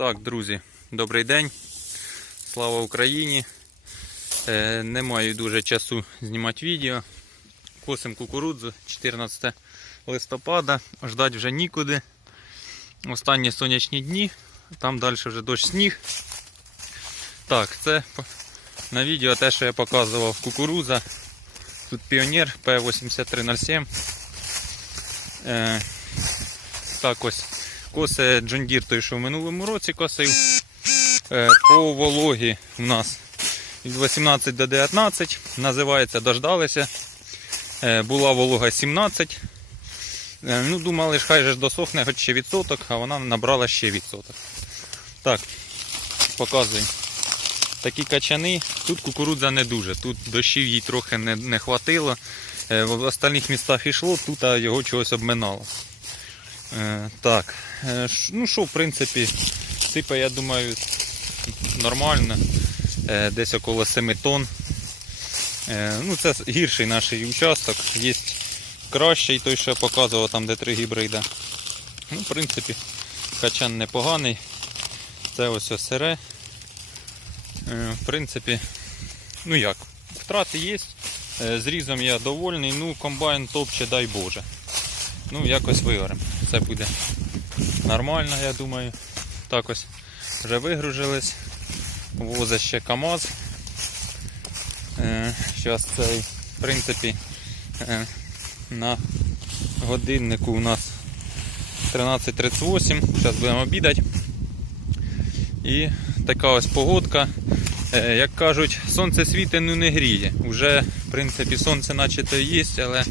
Так, друзі, добрий день. Слава Україні. Е, не маю дуже часу знімати відео. Косим кукурудзу 14 листопада. Ждать вже нікуди. Останні сонячні дні. Там далі вже дощ сніг. Так, це на відео те, що я показував кукурудза. Тут піонер P8307. Е, так ось John Deere той, що в минулому році косив. Е, По вологі у нас від 18 до 19. Називається дождалися. Е, Була волога 17. Е, Ну, думали, ж хай же досохне хоч ще відсоток, а вона набрала ще відсоток. Так, показуємо. Такі качани. Тут кукурудза не дуже. Тут дощів їй трохи не, не хватило. В остальних містах йшло, тут його чогось обминало. Е, так. Е, ну що, в принципі, типа, я думаю, нормально. Е, десь около 7 тонн. Ну, це гірший наш участок. Є кращий той, що я показував, там де три гібрида. Ну, в принципі, качан непоганий. Це ось ось сире. Е, в принципі, ну як, втрати є. Зрізом я довольний, ну комбайн топче, дай Боже. Ну, якось вигоремо. Це буде нормально, я думаю. Так ось вже вигружились. Возить ще КАМАЗ. Зараз цей, в принципі, е, на годиннику у нас 13.38. Зараз будемо обідати. І така ось погодка. Е, Як кажуть, сонце світить, ну не гріє. Уже, в принципі, сонце наче-то є, але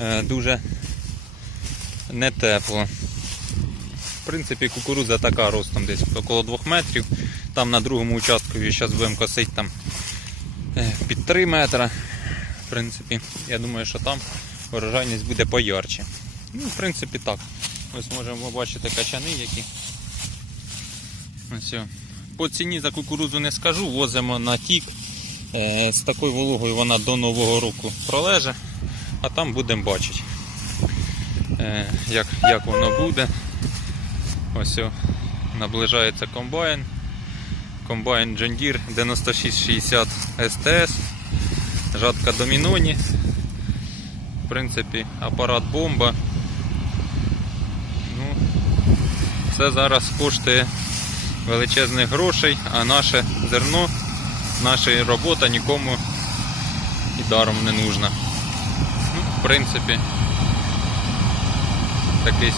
е, дуже не тепло. В принципі, кукурудза така ростом десь около 2 метрів. Там на другому участку зараз будемо косити там е, під 3 метри. В принципі, я думаю, що там урожайність буде поярче. Ну, в принципі, так. Ось можемо побачити качани, які. Ось. По ціні за кукурудзу не скажу, возимо на тік. Е, З такою вологою вона до Нового року пролеже, а там будемо бачити, е, як, як воно буде. Ось наближається комбайн. Комбайн John Deere 9660 STS. Жатка Доміноні. В принципі, апарат бомба. Ну, це зараз коштує величезних грошей, а наше зерно, наша робота нікому і даром не нужна. Ну, в принципі, такий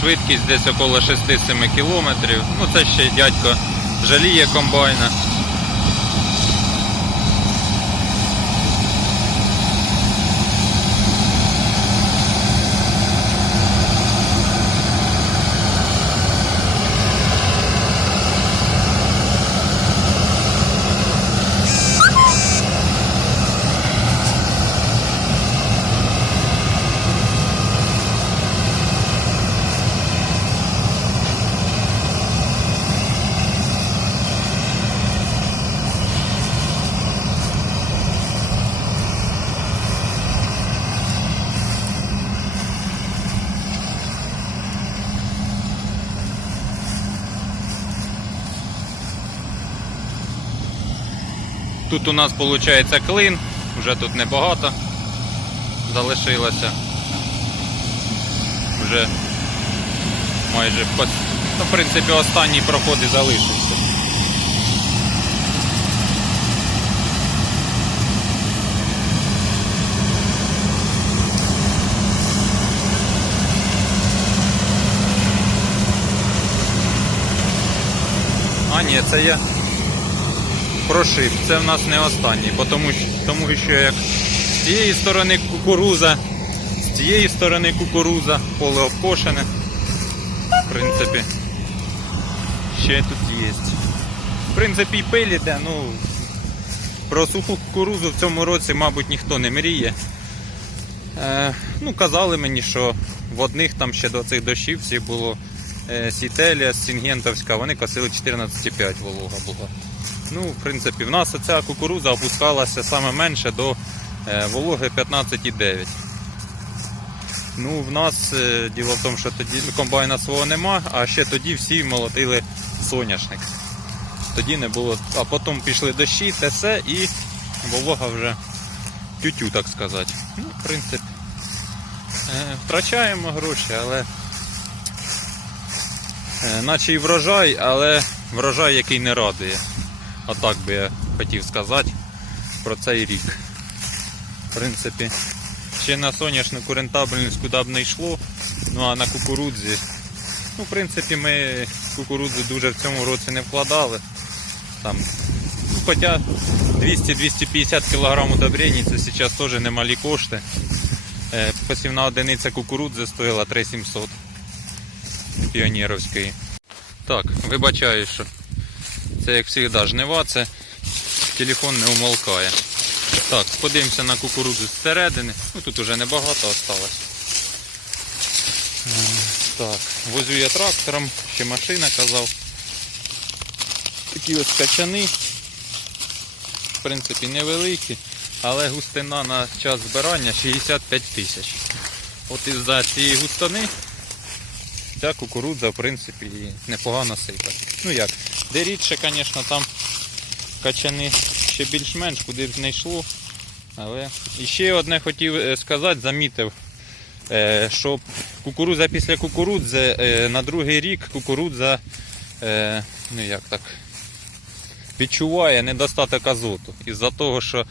швидкість десь около 6-7 кілометрів. Ну це ще дядько жаліє комбайна. Тут у нас виходить клин, вже тут небагато залишилося. Вже майже ну, в принципі останній проход і залишився. А ні, це я прошив. Це в нас не останній, тому, що- тому що як з цієї сторони кукуруза, з цієї сторони кукуруза, поле обкошене. В принципі, ще тут є. В принципі, і пиль іде, ну про суху кукурузу в цьому році, мабуть, ніхто не мріє. Е, ну, казали мені, що в одних там ще до цих дощів всіх було е, Сітелія, Сінгентовська, вони косили 14,5 волога була. Ну, в принципі, в нас ця кукуруза опускалася саме менше до е, вологи 15,9. Ну, в нас е, діло в тому, що тоді комбайна свого нема, а ще тоді всі молотили соняшник. Тоді не було. А потім пішли дощі, те все і волога вже тютю, так сказати. Ну, в принципі, е, втрачаємо гроші, але наче і врожай, але врожай, який не радує. Отак би я хотів сказати про цей рік. В принципі, ще на соняшнику рентабельність куди б не йшло. Ну а на кукурудзі, ну, в принципі, ми кукурудзу дуже в цьому році не вкладали. Там, ну, хоча 200-250 кг удобрений це зараз теж немалі кошти. Е, Посівна одиниця кукурудзи стоїла 3700 піонерівської. Так, вибачаю, що це як завжди жнива, це телефон не умолкає. Так, подивимося на кукурудзу зсередини. Ну тут уже небагато осталось. Так, возю я трактором, ще машина казав. Такі ось качани. В принципі, невеликі, але густина на час збирання 65 тисяч. От із-за цієї густини ця кукурудза, в принципі, і непогано сипать. Ну як, де рідше, звісно, там качани ще більш-менш куди б не йшло. Але і ще одне хотів е, сказати, замітив, е, що кукурудза після кукурудзи е, на другий рік кукурудза, ну як так, відчуває недостаток азоту. Із-за того, що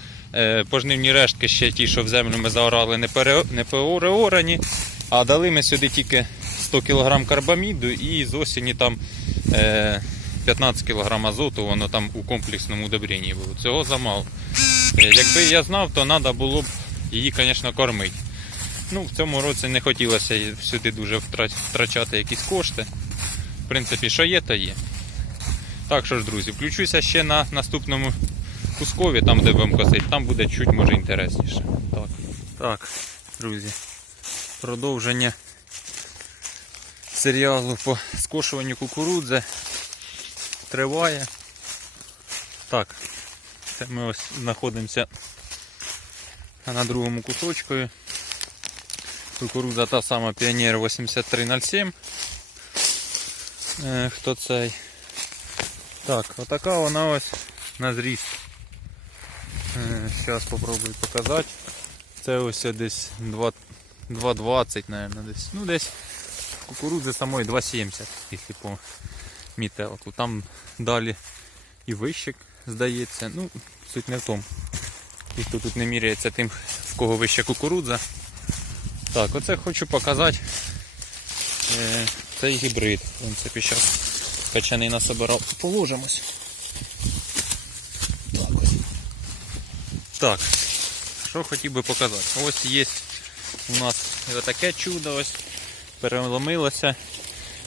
пожнивні рештки ще ті, що в землю ми заорали, не переорані, а дали ми сюди тільки 100 кг карбаміду і з осені там е, 15 кг азоту, воно там у комплексному удобренні було. Цього замало. Е, Якби я знав, то треба було б її, звісно, кормити. Ну, в цьому році не хотілося сюди дуже втрачати якісь кошти. В принципі, що є, то є. Так що ж, друзі, включуся ще на наступному кускові, там де будемо косити, там буде чуть може інтересніше. Так, так друзі, продовження серіалу по скошуванню кукурудзи триває. Так, це ми ось знаходимося на другому кусочку. Кукурудза та сама Піонер 8307. Е, хто цей? Так, отака вона ось на зріст. Зараз спробую показати. Це ось десь 2,20, мабуть, десь. Ну десь кукурудзи самої 2,70, якщо по мітелку. Там далі і вище, здається. Ну, суть не в тому. Ніхто тут не міряється тим, в кого вища кукурудза. Так, оце хочу показати. Е, цей гібрид. В принципі, зараз качаний насобирав. Положимось. Так ось. Так, що хотів би показати. Ось є у нас таке чудо ось переломилося.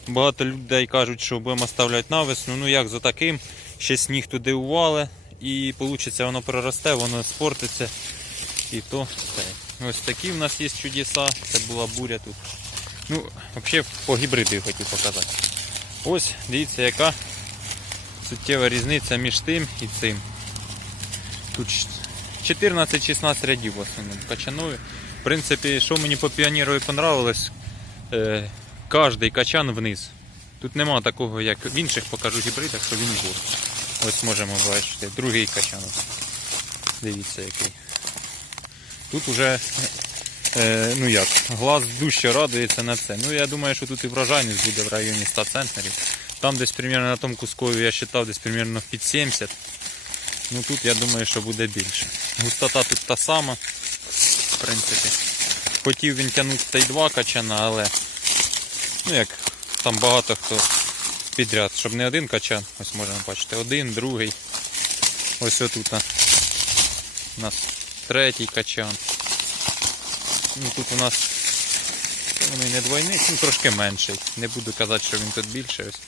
Багато людей кажуть, що будемо ставляти навесну. Ну як за таким, ще сніг туди ували і вийде воно проросте, воно спортиться. І то це. Ось такі в нас є чудеса. Це була буря тут. Ну, взагалі по гібриду я хотів показати. Ось, дивіться, яка суттєва різниця між тим і цим. Тут 14-16 рядів в основному качаною. В принципі, що мені по піонеру понравилось, е, кожний качан вниз. Тут нема такого, як в інших покажу гібридах, що він вгору. Ось можемо бачити. Другий качан. Дивіться який. Тут уже е, ну як, глаз дужче радується на це. Ну я думаю, що тут і врожайність буде в районі 100 центнерів. Там десь примерно на тому кускові я вважав десь примерно під 70. Ну тут я думаю, що буде більше. Густота тут та сама. В принципі. Хотів він тягнути та й два качана, але ну як там багато хто підряд, щоб не один качан, ось можемо бачити, один, другий. Ось отут у нас третій качан. Ну, тут у нас воно не двойник, ну трошки менший. Не буду казати, що він тут більший. Ось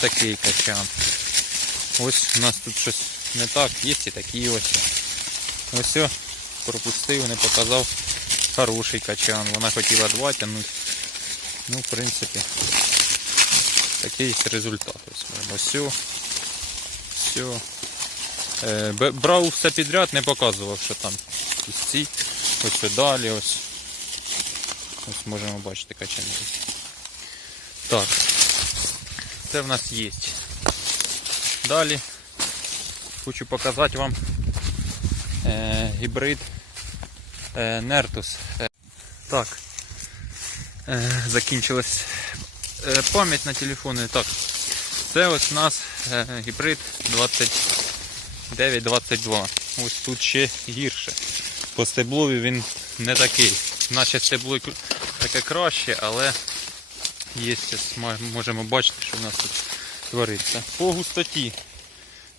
такий качан. Ось у нас тут щось не так, є і такі ось. Ось пропустив, не показав хороший качан. Вона хотіла два тягнути. Ну, в принципі, такий результат. Ось, все. Е, брав все підряд, не показував, що там ось ці, ось далі, ось. Ось можемо бачити качани. Так, це в нас є. Далі хочу показати вам е, гібрид Нертус. Е, так, е, закінчилась е, пам'ять на телефоні. Так, це ось у нас е, гібрид 2922. Ось тут ще гірше. По стеблові він не такий. Наче стебло таке краще, але є, можемо бачити, що в нас тут твориться. По густоті.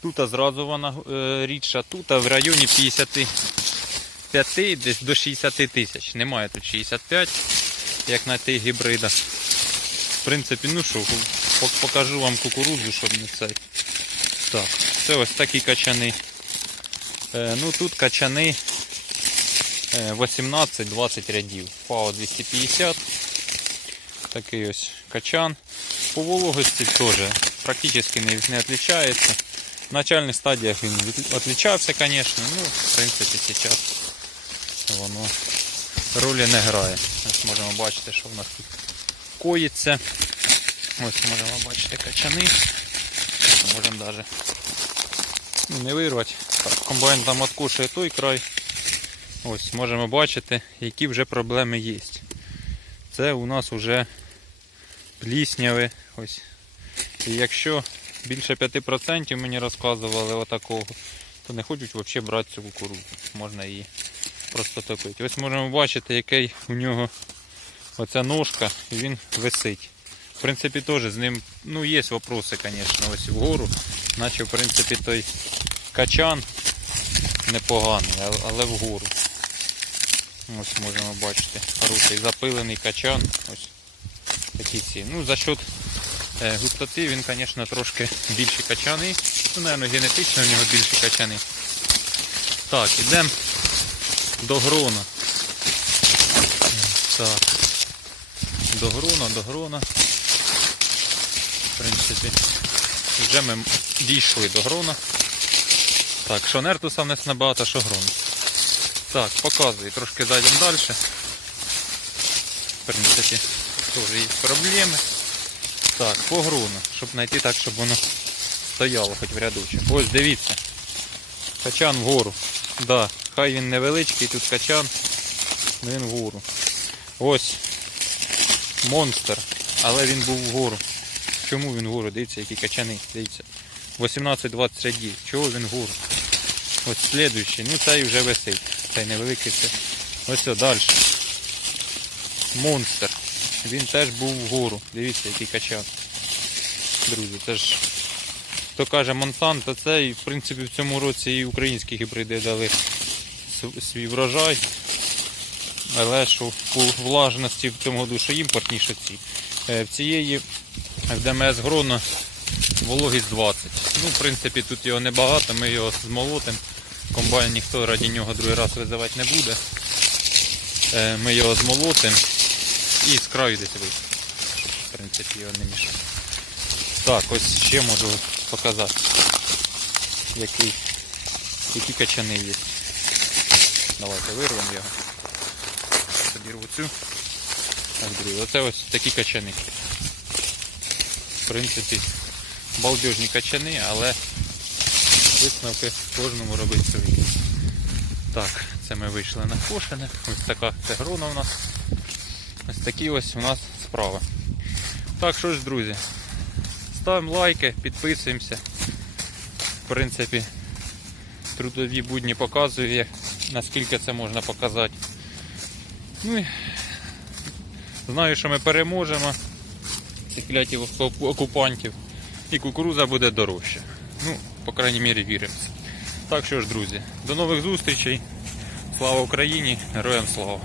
Тут зразу вона е, рідша, тут в районі 55 десь до 60 тисяч. Немає тут 65, як на тих гібридах. В принципі, ну що, покажу вам кукурудзу, щоб не цей. Так, це ось такі качани. Е, ну тут качани е, 18-20 рядів. ФАО 250. Такий ось качан. По вологості теж практично не, не відрізняється. В начальних стадіях він від- відрізнявся, звісно. Ну, в принципі, зараз воно ролі не грає. Ось можемо бачити, що в нас тут коїться. Ось можемо бачити качани. Можемо навіть не вирвати. Комбайн там откушує той край. Ось можемо бачити, які вже проблеми є. Це у нас вже плісняви. Ось. І якщо більше 5% мені розказували отакого, то не хочуть взагалі брати цю кукурудзу. Можна її просто топити. Ось можемо бачити, який у нього оця ножка, і він висить. В принципі, теж з ним ну, є вопроси, звісно, ось вгору. Наче, в принципі, той качан непоганий, але вгору. Ось можемо бачити. Хороший запилений качан. Ось такі ці. Ну, за счет е, густоти він, звісно, трошки більші качани. Ну, мабуть, генетично в нього більші качани. Так, ідемо до грона. Так. До грона, до грона. В принципі, вже ми дійшли до грона. Так, що нертуса в нас набагато, що грон. Так, показую, трошки зайдемо далі. В принципі, теж є проблеми. Так, по груну, щоб знайти так, щоб воно стояло хоч в рядочок. Ось дивіться. Качан вгору. Да, хай він невеличкий, тут качан, але він вгору. Ось монстр, але він був вгору. Чому він вгору? Дивіться, які качани. Дивіться. 18-20 рядів. Чого він вгору? Ось слідуючий. Ну цей вже висить. Цей невеликий це. Ось о, далі. Монстр. Він теж був вгору. Дивіться, який качан. Друзі, це ж хто каже Монсанто, це в принципі в цьому році і українські гібриди дали свій врожай. Але що по влажності в цьому году, що імпортніше ці. Е, В цієї в ДМС Грона вологість 20. Ну, в принципі, тут його небагато, ми його змолотимо. Комбайн ніхто раді нього другий раз визивати не буде. Е, Ми його змолотимо і з краю десь вийде. В принципі, його не мішає. Так, ось ще можу показати, який, які качани є. Давайте вирвемо його. Собірву цю. Оце ось такі качани. В принципі, балдежні качани, але висновки кожному робить свої. Так, це ми вийшли на кошене. Ось така це грона у нас. Ось такі ось у нас справи. Так що ж, друзі, ставимо лайки, підписуємося. В принципі, трудові будні показує, наскільки це можна показати. Ну, знаю, що ми переможемо цих клятів окупантів. І кукуруза буде дорожча. Ну, по крайній мірі віримося. Так що ж, друзі, до нових зустрічей. Слава Україні! Героям слава!